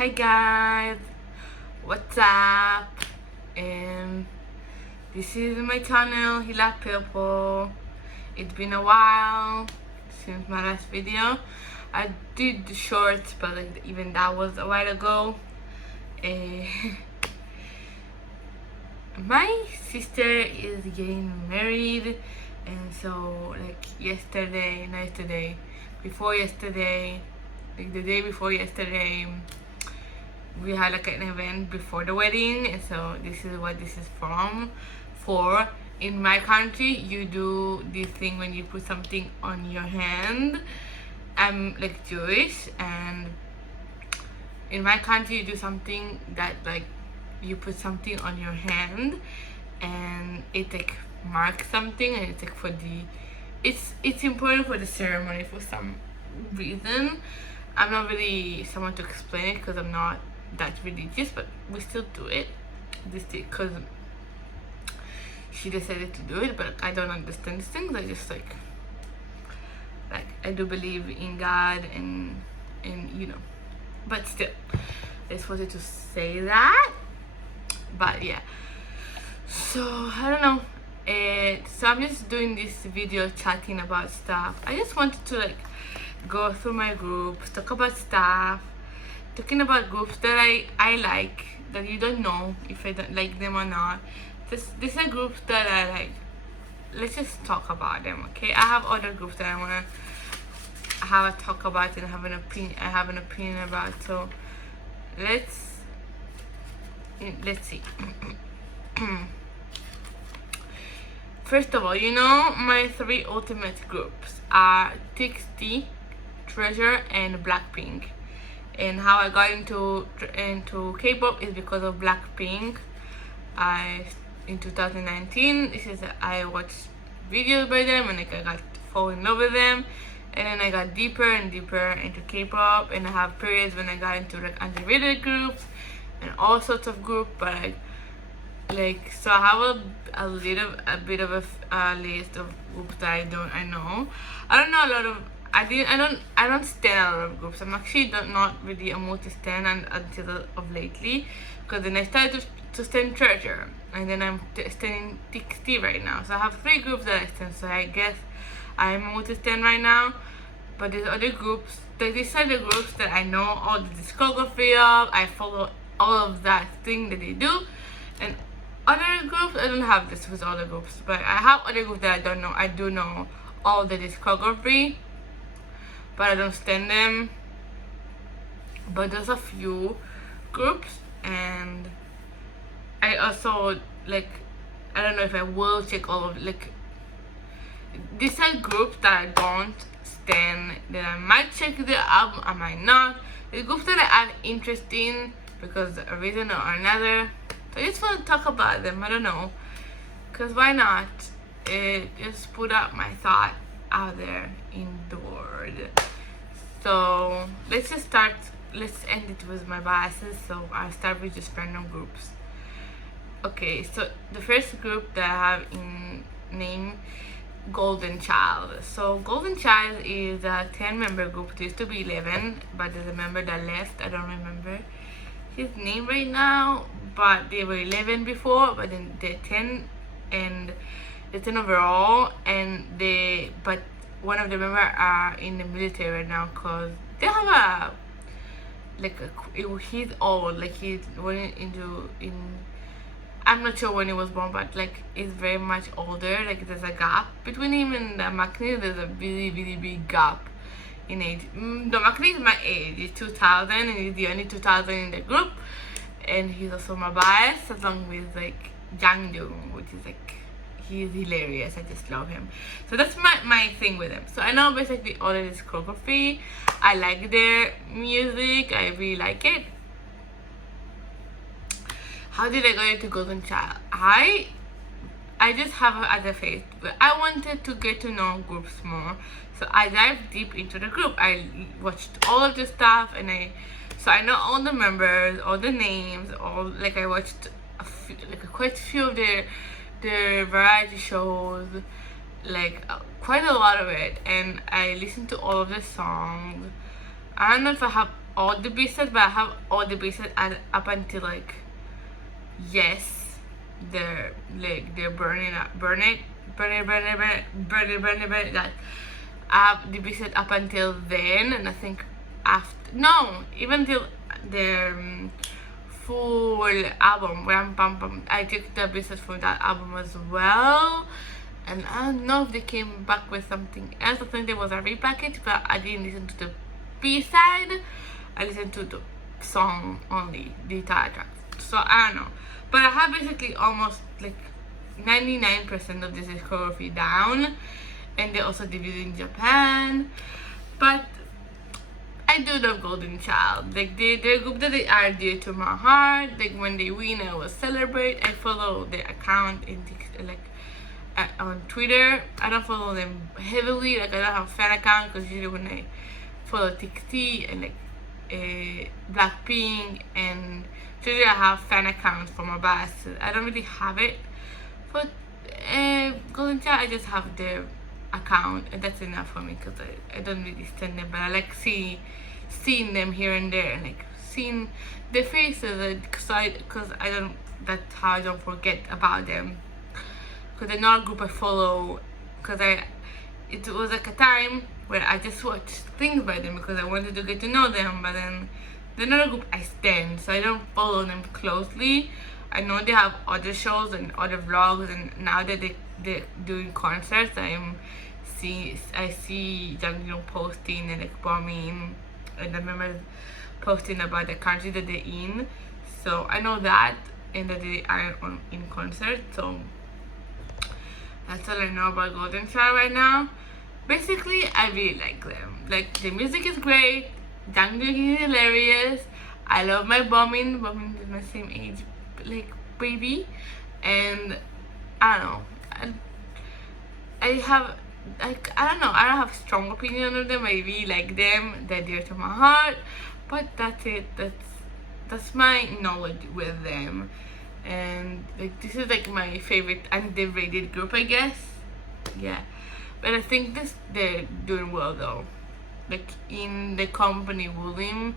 Hi guys, what's up? And this is my channel, Kpop. It's been a while since my last video. I did the shorts, but like even that was a while ago. My sister is getting married, and so like before yesterday, like the day before yesterday, we had like an event before the wedding, and so this is what this is for. In my country, you do this thing when you put something on your hand. I'm like Jewish, and in my country you do something that like you put something on your hand and it like marks something, and it's like for the it's important for the ceremony for some reason. I'm not really someone to explain it because I'm not that religious, but we still do it this day because she decided to do it. But I don't understand these things. I just like I do believe in God, and you know, but still I just wanted to say that. But yeah, so I don't know. So I'm just doing this video chatting about stuff. I just wanted to like go through my groups, talk about stuff, talking about groups that I like, that you don't know if I don't like them or not. These are groups that I like. Let's just talk about them, okay? I have other groups that I wanna have a talk about and have an opinion. I have an opinion about. So let's see. First of all, you know, my three ultimate groups are TXT, Treasure, and Blackpink. And how I got into K-pop is because of Blackpink. In 2019, I watched videos by them, and like I got fall in love with them, and then I got deeper and deeper into K-pop, and I have periods when I got into like underrated groups and all sorts of groups. But like so I have a bit of a list of groups that I don't know a lot of. I don't stand a lot of groups. I'm actually not really a multi-stan until of lately, because then I started to stand Treasure, and then I'm standing TXT right now. So I have three groups that I stand. So I guess I'm a multi-stan right now. But there's other groups. These are the groups that I know all the discography of. I follow all of that thing that they do. And other groups, I don't have this with other groups, but I have other groups that I don't know. I do know all the discography, but I don't stand them. But there's a few groups, and I also like, I don't know if I will check all of like, these are groups that I don't stand, that I might check the album, I might not. The groups that I have interest in because of a reason or another. So I just want to talk about them. I don't know, because why not? Just put out my thought out there in the world. So let's just start. Let's end it with my biases. So I'll start with just random groups. Okay, so the first group that I have in name, Golden Child. So Golden Child is a 10-member group. It used to be 11, but there's a member that left. I don't remember his name right now, but they were 11 before, but then they're 10, and they're 10 overall. And but one of the members are in the military right now, because they have he's old, like he went in I'm not sure when he was born, but like he's very much older. Like there's a gap between him and Makni. There's a really really big gap in age. The Makni is my age. He's 2000, and he's the only 2000 in the group, and he's also my bias, along with like Jangdong, which is like, he's hilarious. I just love him. So that's my thing with him. So I know basically all of his choreography. I like their music. I really like it. How did I go into Golden Child? I just have her as a face, but I wanted to get to know groups more. So I dived deep into the group. I watched all of the stuff, and so I know all the members, all the names, I watched quite a few of their variety shows, quite a lot of it, and I listened to all of the songs. I don't know if I have all the B-sides, but I have all the B-sides up until like Yes. They're burning up, burn it. That I have the B-side up until then, and I think after no, even till the full album, Ram Pam Pam. I took the B-side from that album as well. And I don't know if they came back with something else. I think there was a repackage, but I didn't listen to the B-side. I listened to the song only, the entire track. So I don't know. But I have basically almost like 99% of this discography down. And they also debuted in Japan. But I do love Golden Child. Like they're a group that they are dear to my heart. Like when they win, I will celebrate. I follow their account in on Twitter. I don't follow them heavily. Like I don't have a fan account because usually when I follow TXT and like Blackpink and usually I have fan accounts for my bias. I don't really have it for Golden Child. I just have their account and that's enough for me because I don't really stand them, but I like seeing them here and there and like seeing their faces because I don't. That's how I don't forget about them. Because they're not a group I follow, because it was like a time where I just watched things by them because I wanted to get to know them, but then they're not a group I stand, so I don't follow them closely. I know they have other shows and other vlogs, and now that they're doing concerts, I see Jungkook posting and like bombing, and the members posting about the country that they're in, so I know that, and that they are in concert, so that's all I know about Golden Child right now. Basically, I really like them. Like, the music is great. Jungkook is hilarious. I love my bombing. Bombing is my same age, like, baby. And, I don't know. I have, like, I don't know. I don't have strong opinion of them. I really like them. They're dear to my heart. But that's it. That's my knowledge with them. And like this is like my favorite underrated group, I guess. Yeah, but I think they're doing well though. Like in the company William,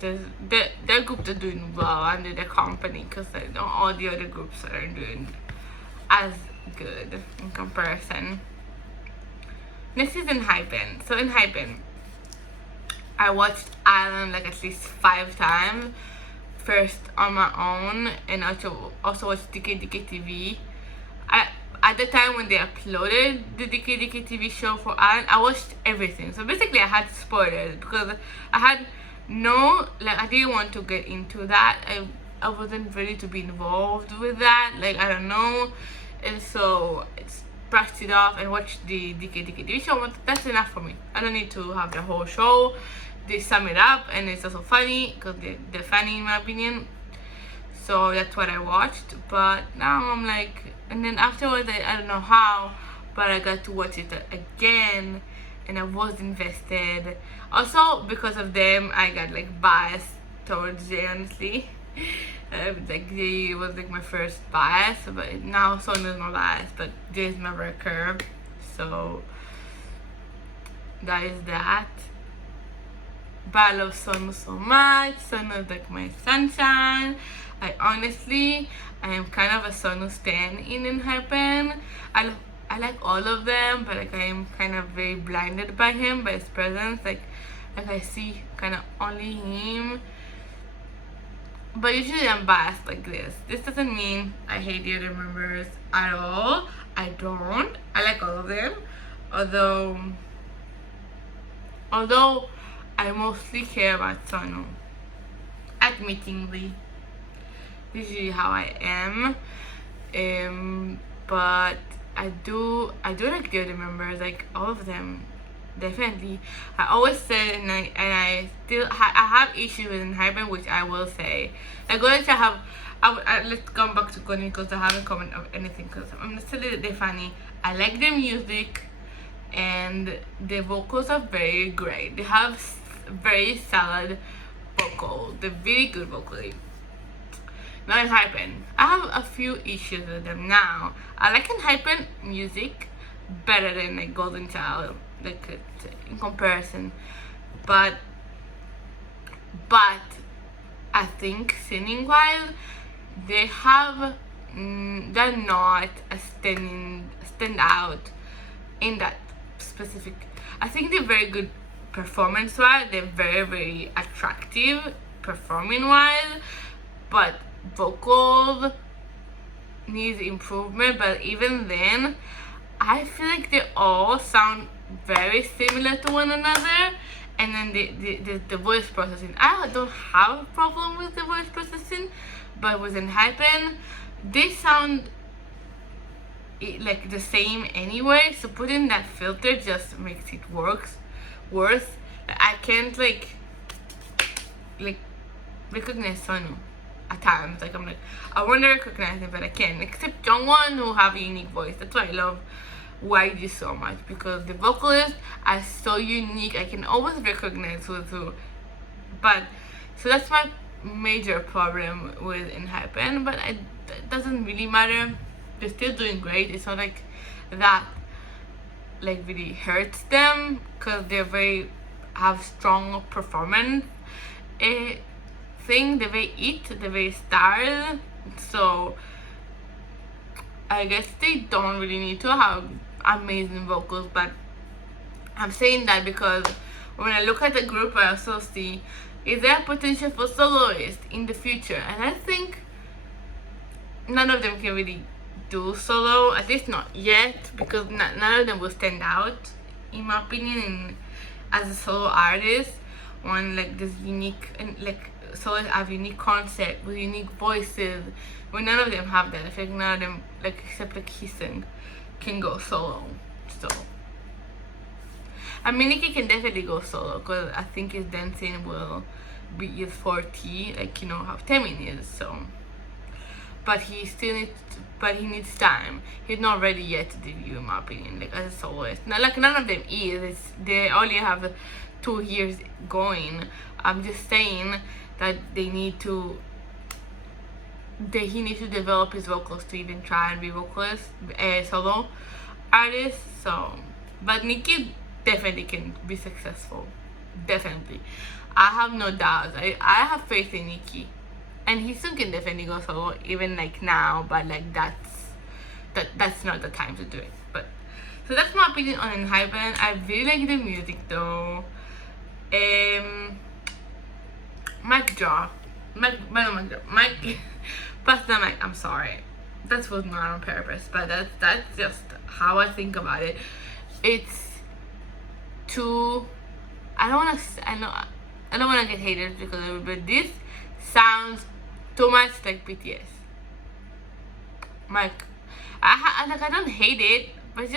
their group are doing well under the company, because I know all the other groups are doing as good in comparison. Next is in Hypen. So in Hypen, I watched Island like at least 5 times. First on my own, and also watched DK TV. At the time when they uploaded the DK TV show for Island, I watched everything. So basically I had spoilers because I had I didn't want to get into that. I wasn't ready to be involved with that. Like, I don't know. And so it's brushed it off and watched the DK TV show. But that's enough for me. I don't need to have the whole show. They sum it up, and it's also funny because they're funny in my opinion, so that's what I watched. But now I'm like, and then afterwards I don't know how, but I got to watch it again and I was invested. Also because of them I got like biased towards Jay, honestly. Like Jay was like my first bias, but now Son is my bias, but Jay is my red curve, so that is that. But I love Son so much. Son is like my sunshine. I am kind of a Son stan in Hypen. I like all of them, but like I am kind of very blinded by him, by his presence. Like I see kind of only him. But usually I'm biased like this. This doesn't mean I hate the other members at all. I don't. I like all of them. Although I mostly care about Sonu. Admittingly. Usually how I am. But I do like the other members, like all of them. Definitely. I always said, and I still I have issues with Hypen, which I will say. Like Golden Child let's come back to Golden because I haven't commented of anything, because I'm still they're funny. I like their music, and the vocals are very great. They have very solid vocal. They're really good vocally. Now in Hypen, I have a few issues with them now. I like in Hypen music better than like Golden Child, like in comparison, but but I think singing wise, they have they're not a stand out in that specific. I think they're very good performance wise. They're very attractive performing wise, but vocals needs improvement. But even then, I feel like they all sound very similar to one another. And then the voice processing, I don't have a problem with the voice processing, but with Enhypen, they sound like the same anyway. So putting that filter just makes it worse. I can't like recognize Sonu at times. Like I'm like, I want to recognize him, but I can't. Except Jungwon, who have a unique voice. That's why I love YG so much, because the vocalists are so unique. I can always recognize who's who. But so that's my major problem with Enhypen. But it doesn't really matter. They're still doing great. It's not like that like really hurts them, because they're have strong performance thing. They're very stars. So I guess they don't really need to have amazing vocals. But I'm saying that because when I look at the group, I also see, is there potential for soloists in the future? And I think none of them can really do solo, at least not yet, because none of them will stand out, in my opinion, as a solo artist. One like this unique, and like solos have unique concept with unique voices. When none of them have that, I feel like none of them, like except like Hissing, can go solo. So I mean, Nicki can definitely go solo, because I think his dancing will be his forte, like, you know how Taemin is. So, but he needs time. He's not ready yet to debut, in my opinion, like as a soloist. Not like none of them is. They only have 2 years going. I'm just saying that he needs to develop his vocals to even try and be solo artist. So, but Nicki definitely can be successful. Definitely, I have no doubts. I have faith in Nicki, and he still can definitely go solo even like now. But like that's not the time to do it. But so that's my opinion on Enhypen. I really like the music though. Mic drop. Mic pass the mic. I'm sorry. That was not on purpose, but that's just how I think about it. It's too. I don't wanna get haters because of it, but this sounds too much like BTS. Like I don't hate it, but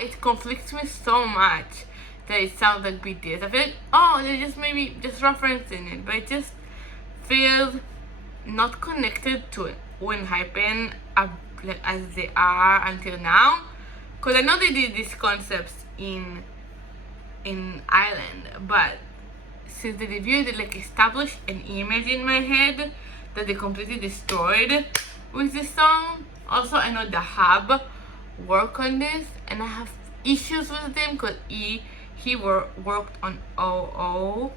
it conflicts me so much that it sounds like BTS. I feel like, oh, they're just maybe just referencing it, but it just feels not connected to it when Hypen like as they are until now. Cause I know they did these concepts in Ireland, but since the debut, they like established an image in my head that they completely destroyed with this song. Also, I know the Hub work on this, and I have issues with them because he worked on O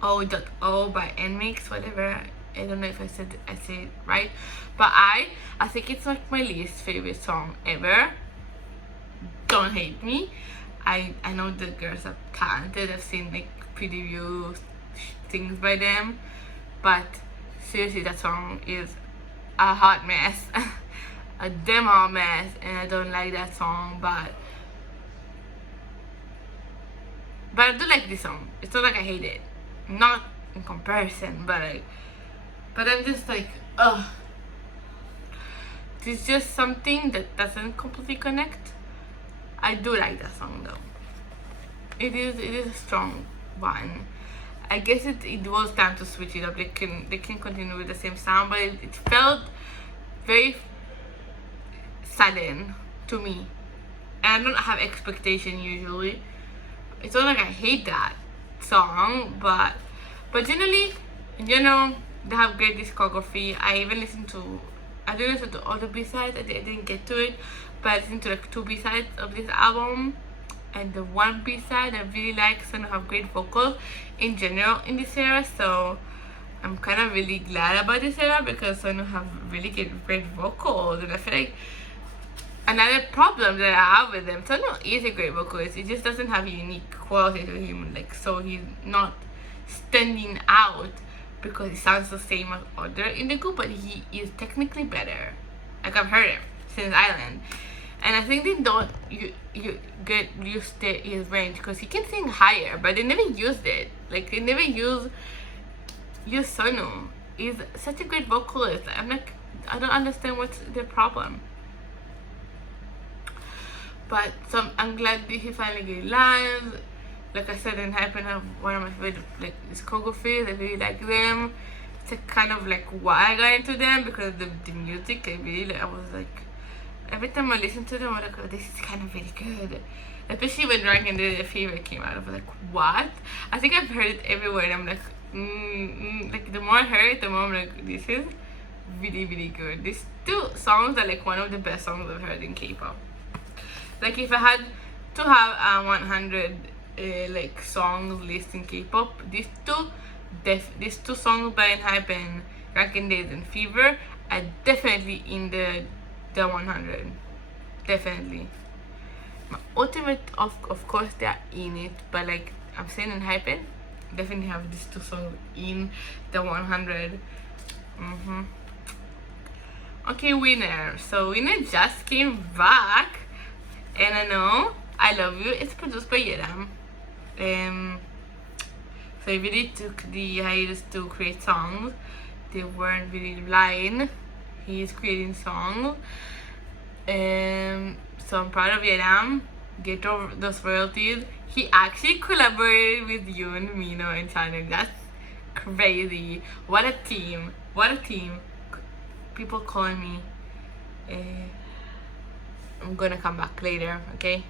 by NMIX, whatever. I don't know if I said it right, but I think it's like my least favorite song ever. Don't hate me. I know the girls are talented. I've seen like preview things by them, but seriously, that song is a hot mess, a demo mess, and I don't like that song. But I do like this song. It's not like I hate it, not in comparison, but I'm just like, ugh. It's just something that doesn't completely connect. I do like that song though. It is a strong one. I guess it was time to switch it up. They can continue with the same sound, but it felt very sudden to me. And I don't have expectation usually. It's not like I hate that song, but generally, in general, they have great discography. I didn't listen to all the B-sides. I didn't get to it, but I listened to like 2 B-sides of this album, And the one B-side, I really like Sonu have great vocals in general in this era, so I'm kind of really glad about this era because Sonu have really great vocals, and I feel like another problem that I have with him, Sonu is a great vocalist, he just doesn't have a unique quality to him, like, so he's not standing out because he sounds the same as other in the group, but he is technically better. Like, I've heard him since Island, and I think they don't you get used to his range because he can sing higher, but they never used it. Like, they never use Sonu. He's such a great vocalist. I'm like, I don't understand what's the problem. But so I'm glad that he finally get lines. Like I said, in Hypen have one of my favorite like his choreographies. I really like them. It's a kind of like why I got into them because of the music. I was like, every time I listen to them, I'm like, oh, this is kind of really good. Especially when Dragon Day the Fever came out, I was like, what? I think I've heard it everywhere, and I'm like, like the more I hear it, the more I'm like, this is really, really good. These two songs are like one of the best songs I've heard in K-pop. Like, if I had to have 100 like songs list in K-pop, these two songs by Hypen, Dragon Days and Fever are definitely in the 100. Definitely. My ultimate, of course, they are in it, but like I'm saying, in Hypen, definitely have these two songs in the 100. Okay, winner. So winner just came back, and I know I Love You. It's produced by Yeram. So he really took the hiatus to create songs. They weren't really lying. He is creating songs. So I'm proud of Yeram. Get over those royalties. He actually collaborated with Yoon, Mino, and Chanyeol. That's crazy. What a team. What a team. People calling me. I'm gonna come back later, okay?